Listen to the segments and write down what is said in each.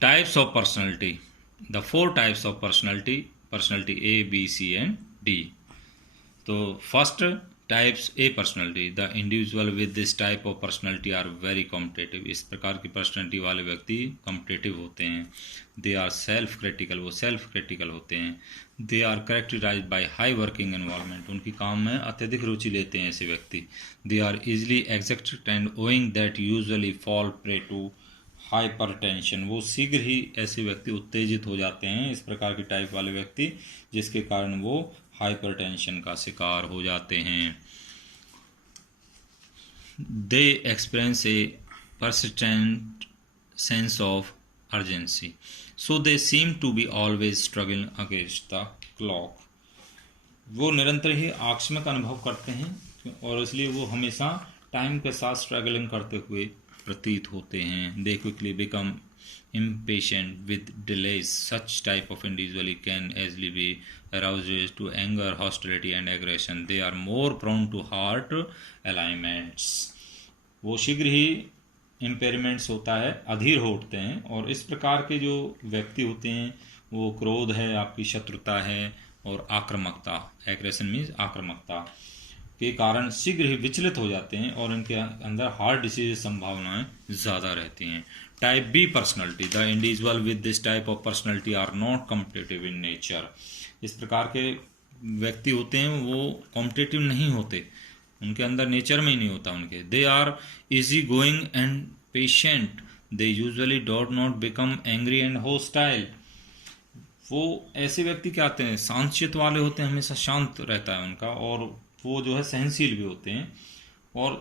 Types of personality. The four types of personality A, B, C and D. So first types A personality. The individual with this type of personality are very competitive. इस प्रकार की personality वाले व्यक्ति competitive होते हैं. They are self critical. वो self critical होते हैं. They are characterized by high working involvement. उनकी काम में अत्यधिक रुचि लेते हैं ऐसे व्यक्ति. They are easily excited and owing that usually fall prey to hypertension. वो शीघ्र ही ऐसे व्यक्ति उत्तेजित हो जाते हैं, इस प्रकार की टाइप वाले व्यक्ति, जिसके कारण वो हाइपरटेंशन का शिकार हो जाते हैं. They experience a persistent sense of urgency, so they seem to be always struggling against the clock. वो निरंतर ही आकस्मिक अनुभव करते हैं और इसलिए वो हमेशा टाइम के साथ स्ट्रगलिंग करते हुए प्रतीत होते हैं. दे quickly become impatient with delays. Such type of individual can easily be aroused to anger, hostility and aggression. They are more prone to heart alignments. वो शीघ्र ही इम्पेयरमेंट्स होता है, अधीर हो उठते हैं. और इस प्रकार के जो व्यक्ति होते हैं वो क्रोध है, आपकी शत्रुता है और आक्रामकता, एग्रेशन मीन्स आक्रामकता के कारण शीघ्र ही विचलित हो जाते हैं और इनके अंदर हार्ट डिसीज संभावनाएं ज़्यादा रहती हैं. Type B personality. The individual with this type of personality are not competitive in nature. इस प्रकार के व्यक्ति होते हैं वो कॉम्पिटिटिव नहीं होते, उनके अंदर नेचर में ही नहीं होता उनके. They are easy going and patient. They usually don't not become angry and hostile. वो ऐसे व्यक्ति क्या आते हैं, शांतचित्त वाले होते हैं, हमेशा शांत रहता है उनका, और वो जो है सहनशील भी होते हैं और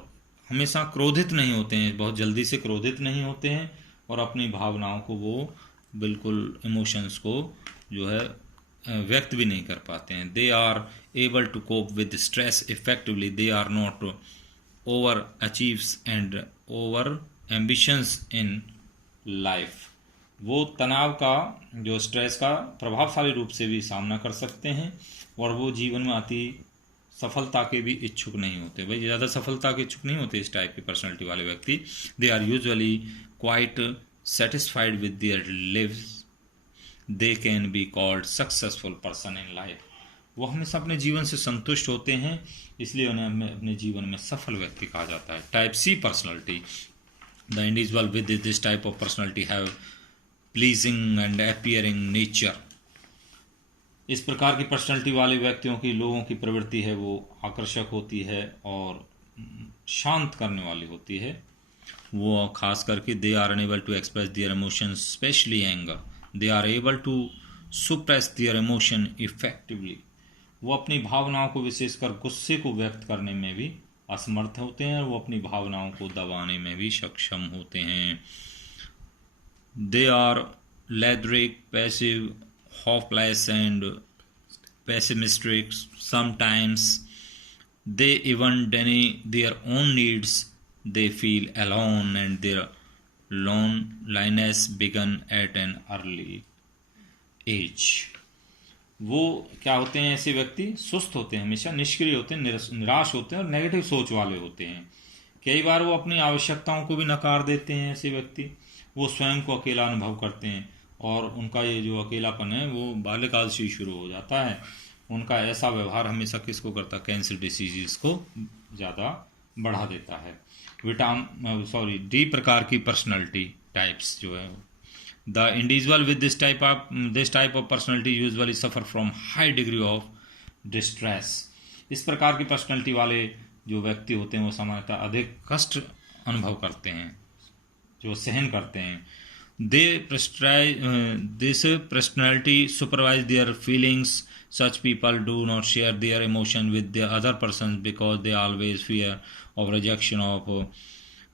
हमेशा क्रोधित नहीं होते हैं, बहुत जल्दी से क्रोधित नहीं होते हैं और अपनी भावनाओं को वो बिल्कुल इमोशंस को जो है व्यक्त भी नहीं कर पाते हैं. They are able to cope with stress effectively. They are not over achieves and over ambitions in life. वो तनाव का, जो स्ट्रेस का प्रभावशाली रूप से भी सामना कर सकते हैं और वो जीवन में अति सफलता के भी इच्छुक नहीं होते. भाई ज़्यादा सफलता के इच्छुक नहीं होते इस टाइप की पर्सनैलिटी वाले व्यक्ति. They are usually quite satisfied with their lives. They can be called successful person in life. वो हमेशा अपने जीवन से संतुष्ट होते हैं, इसलिए उन्हें अपने जीवन में सफल व्यक्ति कहा जाता है. Type C personality. The individual with this type of personality have pleasing and appearing nature. इस प्रकार की पर्सनैलिटी वाले व्यक्तियों की लोगों की प्रवृत्ति है वो आकर्षक होती है और शांत करने वाली होती है. वो खास करके they are unable to express their emotions, specially anger. They are able to suppress their emotion effectively. वो अपनी भावनाओं को, विशेषकर गुस्से को व्यक्त करने में भी असमर्थ होते हैं और वो अपनी भावनाओं को दबाने में भी सक्षम होते हैं. They are lethargic, passive, hopeless and pessimistic. Sometimes they even deny their own needs. They feel alone and their loneliness began at an early age. वो क्या होते हैं, ऐसे व्यक्ति सुस्त होते हैं, हमेशा निष्क्रिय होते हैं, निराश होते हैं और नेगेटिव सोच वाले होते हैं. कई बार वो अपनी आवश्यकताओं को भी नकार देते हैं. ऐसे व्यक्ति वो स्वयं को अकेला अनुभव करते हैं और उनका ये जो अकेलापन है वो बाल्यकाल से ही शुरू हो जाता है. उनका ऐसा व्यवहार हमेशा किसको करता है, कैंसर डिसीज़ को ज़्यादा बढ़ा देता है. डी प्रकार की पर्सनैलिटी टाइप्स जो है. The individual with this type of personality usually suffer from high degree of distress. इस प्रकार की पर्सनैलिटी वाले जो व्यक्ति होते हैं वो सामान्यतः अधिक कष्ट अनुभव करते हैं, जो सहन करते हैं. This personality supervise their feelings. Such people do not share their emotion with the other person because they always fear of rejection of.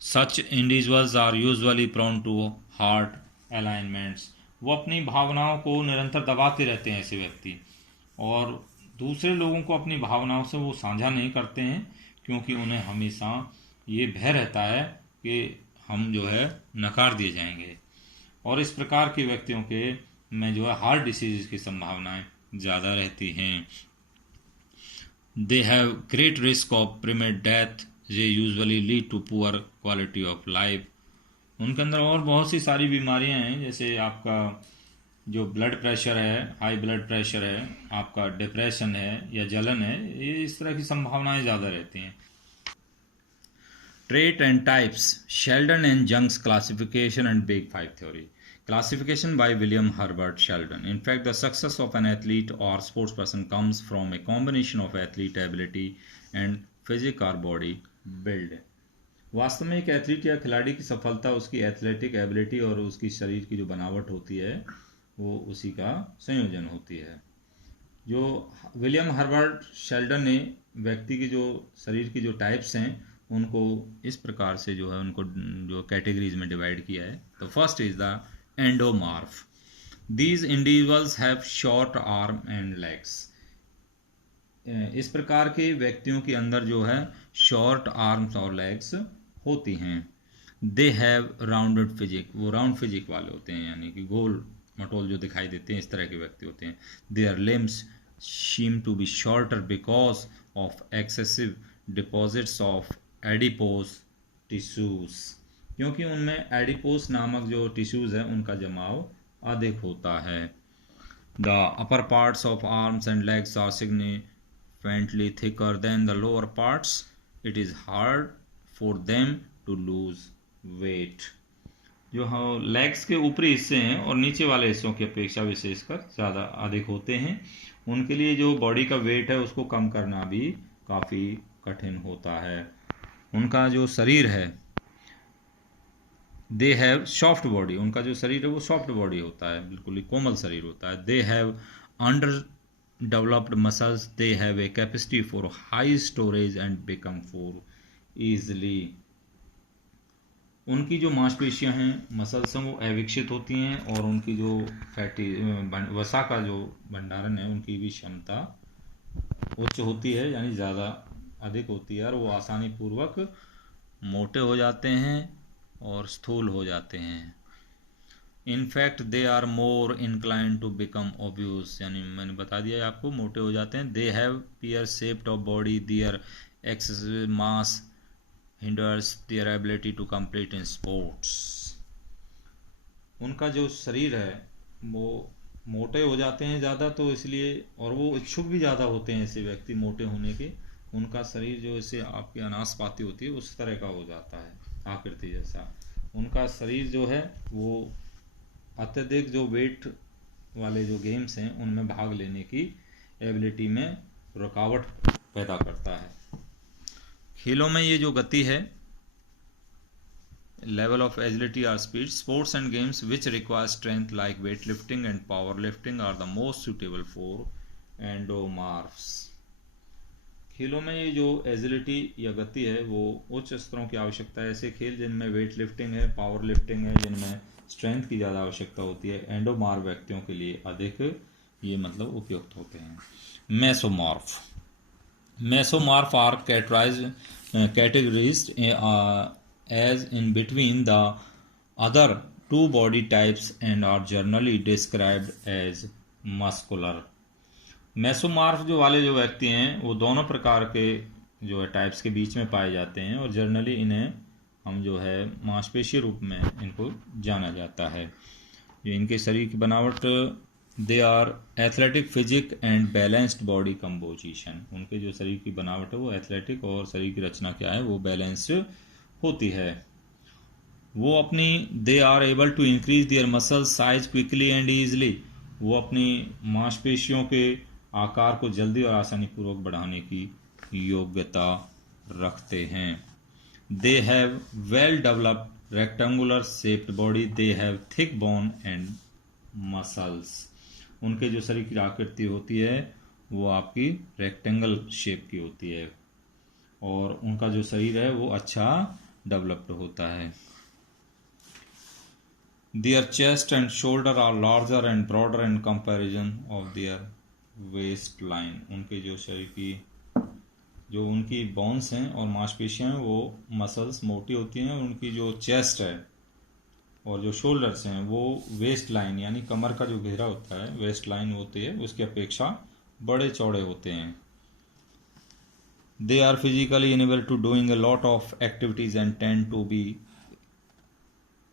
Such individuals are usually prone to heart alignments. वो अपनी भावनाओं को निरंतर दबाते रहते हैं ऐसे व्यक्ति, और दूसरे लोगों को अपनी भावनाओं से वो साझा नहीं करते हैं क्योंकि उन्हें हमेशा ये भय रहता है कि हम जो है नकार दिए जाएंगे. और इस प्रकार के व्यक्तियों के में जो है हार्ट डिसीज की संभावनाएं ज़्यादा रहती हैं. They have great risk of premature death. They usually lead to poor quality of life. उनके अंदर और बहुत सी सारी बीमारियां हैं, जैसे आपका जो ब्लड प्रेशर है, हाई ब्लड प्रेशर है, आपका डिप्रेशन है या जलन है, ये इस तरह की संभावनाएं ज़्यादा रहती हैं। Trait and types, Sheldon and Young's classification and Big Five theory. Classification by William Herbert Sheldon. In fact, the success of an athlete or sportsperson comes from a combination of athlete ability and physique or body build. वास्तव में एक athlete या खिलाड़ी की सफलता उसकी athletic ability और उसकी शरीर की जो बनावट होती है वो उसी का संयोजन होती है। जो विलियम हर्बर्ट शेल्डन ने व्यक्ति की जो शरीर की जो टाइप्स हैं उनको इस प्रकार से जो है उनको जो कैटेगरीज में डिवाइड किया है। तो first is the endomorph. These individuals have short arm and legs. इस प्रकार के व्यक्तियों के अंदर जो है शॉर्ट आर्म्स और लेग्स होती हैं। दे हैव राउंडेड फिजिक, वो राउंड फिजिक वाले होते हैं, यानी कि गोल मटोल जो दिखाई देते हैं, इस तरह के व्यक्ति होते हैं। Their limbs seem to be shorter because of excessive deposits of adipose tissues, क्योंकि उनमें एडिपोस नामक जो टिश्यूज है उनका जमाव अधिक होता है। The upper parts of arms and legs are significantly thicker than the lower parts. It is hard for them to lose weight. जो लेग्स के ऊपरी हिस्से हैं और नीचे वाले हिस्सों की अपेक्षा विशेषकर ज़्यादा अधिक होते हैं, उनके लिए जो बॉडी का वेट है उसको कम करना भी काफ़ी कठिन होता है। उनका जो शरीर है, दे हैव सॉफ्ट बॉडी, उनका जो शरीर है वो सॉफ्ट बॉडी होता है, बिल्कुल ही कोमल शरीर होता है। They have under developed muscles, they have a capacity for high storage and become for easily. उनकी जो मांसपेशियां हैं, मसल्स हैं, वो अविकसित होती हैं और उनकी जो फैटी वसा का जो भंडारण है उनकी भी क्षमता उच्च होती है, यानी ज़्यादा अधिक होती है, और वो आसानी पूर्वक मोटे हो जाते हैं और स्थूल हो जाते हैं। In fact they are more incline to become obese, यानी मैंने बता दिया आपको, मोटे हो जाते हैं। They have pear shaped of body, their excessive mass hinders their ability to compete in sports. उनका जो शरीर है वो मोटे हो जाते हैं ज़्यादा, तो इसलिए, और वो इच्छुक भी ज़्यादा होते हैं ऐसे व्यक्ति मोटे होने के। उनका शरीर जो इसे आपकी अनासपाती होती है उस तरह का हो जाता है, आकृति जैसा। उनका शरीर जो है वो अत्यधिक जो वेट वाले जो गेम्स हैं उनमें भाग लेने की एबिलिटी में रुकावट पैदा करता है। खेलों में ये जो गति है, लेवल ऑफ एजिलिटी और speed, sports and games which require strength like weight lifting and power lifting are the most suitable for endomorphs. खेलों में ये जो एजिलिटी या गति है वो उच्च स्तरों की आवश्यकता है। ऐसे खेल जिनमें वेट लिफ्टिंग है, पावर लिफ्टिंग है, जिनमें स्ट्रेंथ की ज़्यादा आवश्यकता होती है, एंडोमार्फ व्यक्तियों के लिए अधिक ये मतलब उपयुक्त होते हैं। Mesomorph. Mesomorph are categorized as in between the other two body types and are generally described as muscular. मेसोमार्फ जो वाले जो व्यक्ति हैं वो दोनों प्रकार के जो है टाइप्स के बीच में पाए जाते हैं और जनरली इन्हें हम जो है मांसपेशीय रूप में इनको जाना जाता है। जो इनके शरीर की बनावट, they are athletic physique and balanced body composition. उनके जो शरीर की बनावट है वो एथलेटिक और शरीर की रचना क्या है वो बैलेंस्ड होती है। वो अपनी they are able to increase their muscle size quickly and easily. वो अपनी मांसपेशियों के आकार को जल्दी और आसानी पूर्वक बढ़ाने की योग्यता रखते हैं। They have well developed rectangular shaped body, they have thick bone and muscles. उनके जो शरीर की आकृति होती है वो आपकी रेक्टेंगल शेप की होती है और उनका जो शरीर है वो अच्छा डेवलप्ड होता है। Their chest and shoulder are larger and broader in comparison of their waist line. उनके जो शरीर की जो उनकी बोन्स हैं और मांसपेशियां हैं वो मसल्स मोटी होती हैं। उनकी जो चेस्ट है और जो शोल्डर्स हैं वो वेस्ट लाइन यानी कमर का जो घेरा होता है वेस्ट लाइन होती है उसकी अपेक्षा बड़े चौड़े होते हैं। They are physically enable to doing a lot of activities and tend to be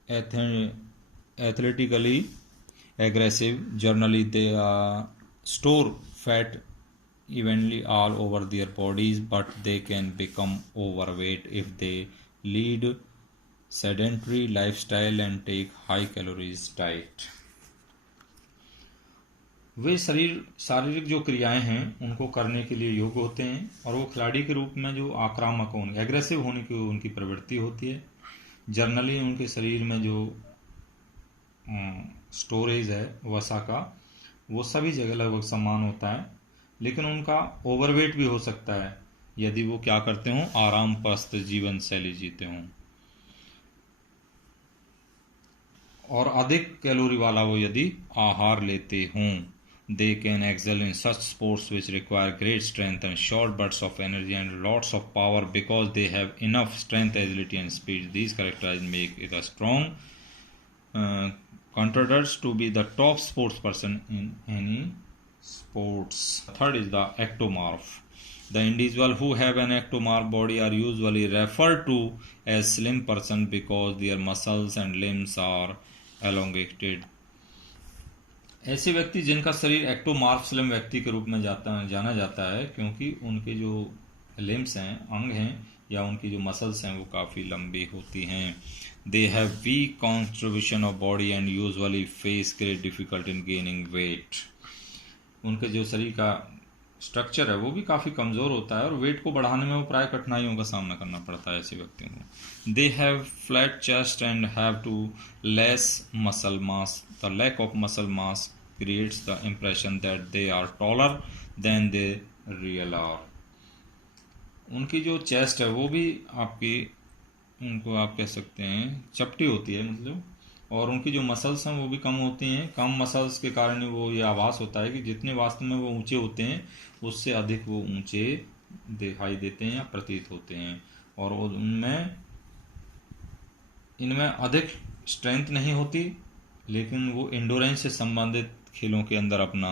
athletically aggressive. Generally, they store fat evenly all over their bodies, but they can become overweight if they lead sedentary lifestyle and take high calories diet. वे शारीरिक जो क्रियाएं हैं उनको करने के लिए योग्य होते हैं और वो खिलाड़ी के रूप में जो आक्रामक होने एग्रेसिव होने की उनकी प्रवृत्ति होती है. जनरली उनके शरीर में जो स्टोरेज है वसा का वो सभी जगह लगभग समान होता है, लेकिन उनका ओवरवेट भी हो सकता है यदि वो क्या करते हों, आरामपस्त जीवन शैली जीते हों और अधिक कैलोरी वाला वो यदि आहार लेते हों. They can excel in such sports which require great strength and short bursts of energy and lots of power because they have enough strength, agility and speed. These characteristics make it a strong contenders to be the top sports person in any sports. Third is the ectomorph. The individual who have an ectomorph body are usually referred to as slim person because their muscles and limbs are elongated. ऐसे व्यक्ति जिनका शरीर एक्टोमार्फ slim व्यक्ति के रूप में जाना जाता है क्योंकि उनके जो लिम्स हैं, अंग हैं या उनकी जो मसल्स हैं वो काफ़ी लंबी होती हैं. They have week constitution of body and usually face great difficult in gaining weight. उनके जो शरीर का स्ट्रक्चर है वो भी काफ़ी कमज़ोर होता है और वेट को बढ़ाने में वो प्राय कठिनाइयों का सामना करना पड़ता है ऐसे व्यक्तियों को. They have flat chest and have to less muscle mass. The lack of muscle mass creates the impression that they are taller than they real are. उनकी जो चेस्ट है वो भी आपकी उनको आप कह सकते हैं चपटी होती है मतलब, और उनकी जो मसल्स हैं वो भी कम होती हैं. कम मसल्स के कारण वो ये आभास होता है कि जितने वास्तव में वो ऊंचे होते हैं उससे अधिक वो ऊंचे दिखाई देते हैं या प्रतीत होते हैं. और इनमें अधिक स्ट्रेंथ नहीं होती, लेकिन वो इंडोरेंस से संबंधित खेलों के अंदर अपना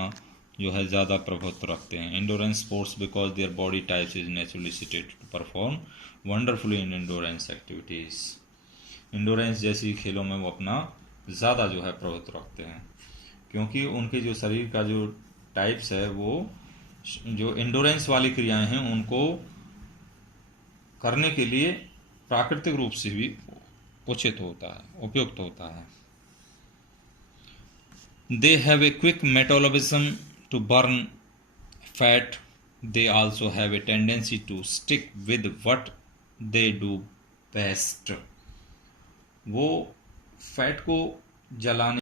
जो है ज़्यादा प्रभुत्व रखते हैं. Endurance sports because their body types is naturally suited to perform wonderfully in endurance activities. Endurance जैसी खेलों में वो अपना ज़्यादा जो है प्रभुत्व रखते हैं क्योंकि उनके जो शरीर का जो टाइप्स है वो जो इंडोरेंस वाली क्रियाएं हैं उनको करने के लिए प्राकृतिक रूप से भी उचित होता है, उपयुक्त होता है. They have a quick metabolism to burn fat. They also have a tendency to stick with what they do best. वो फैट को जलाने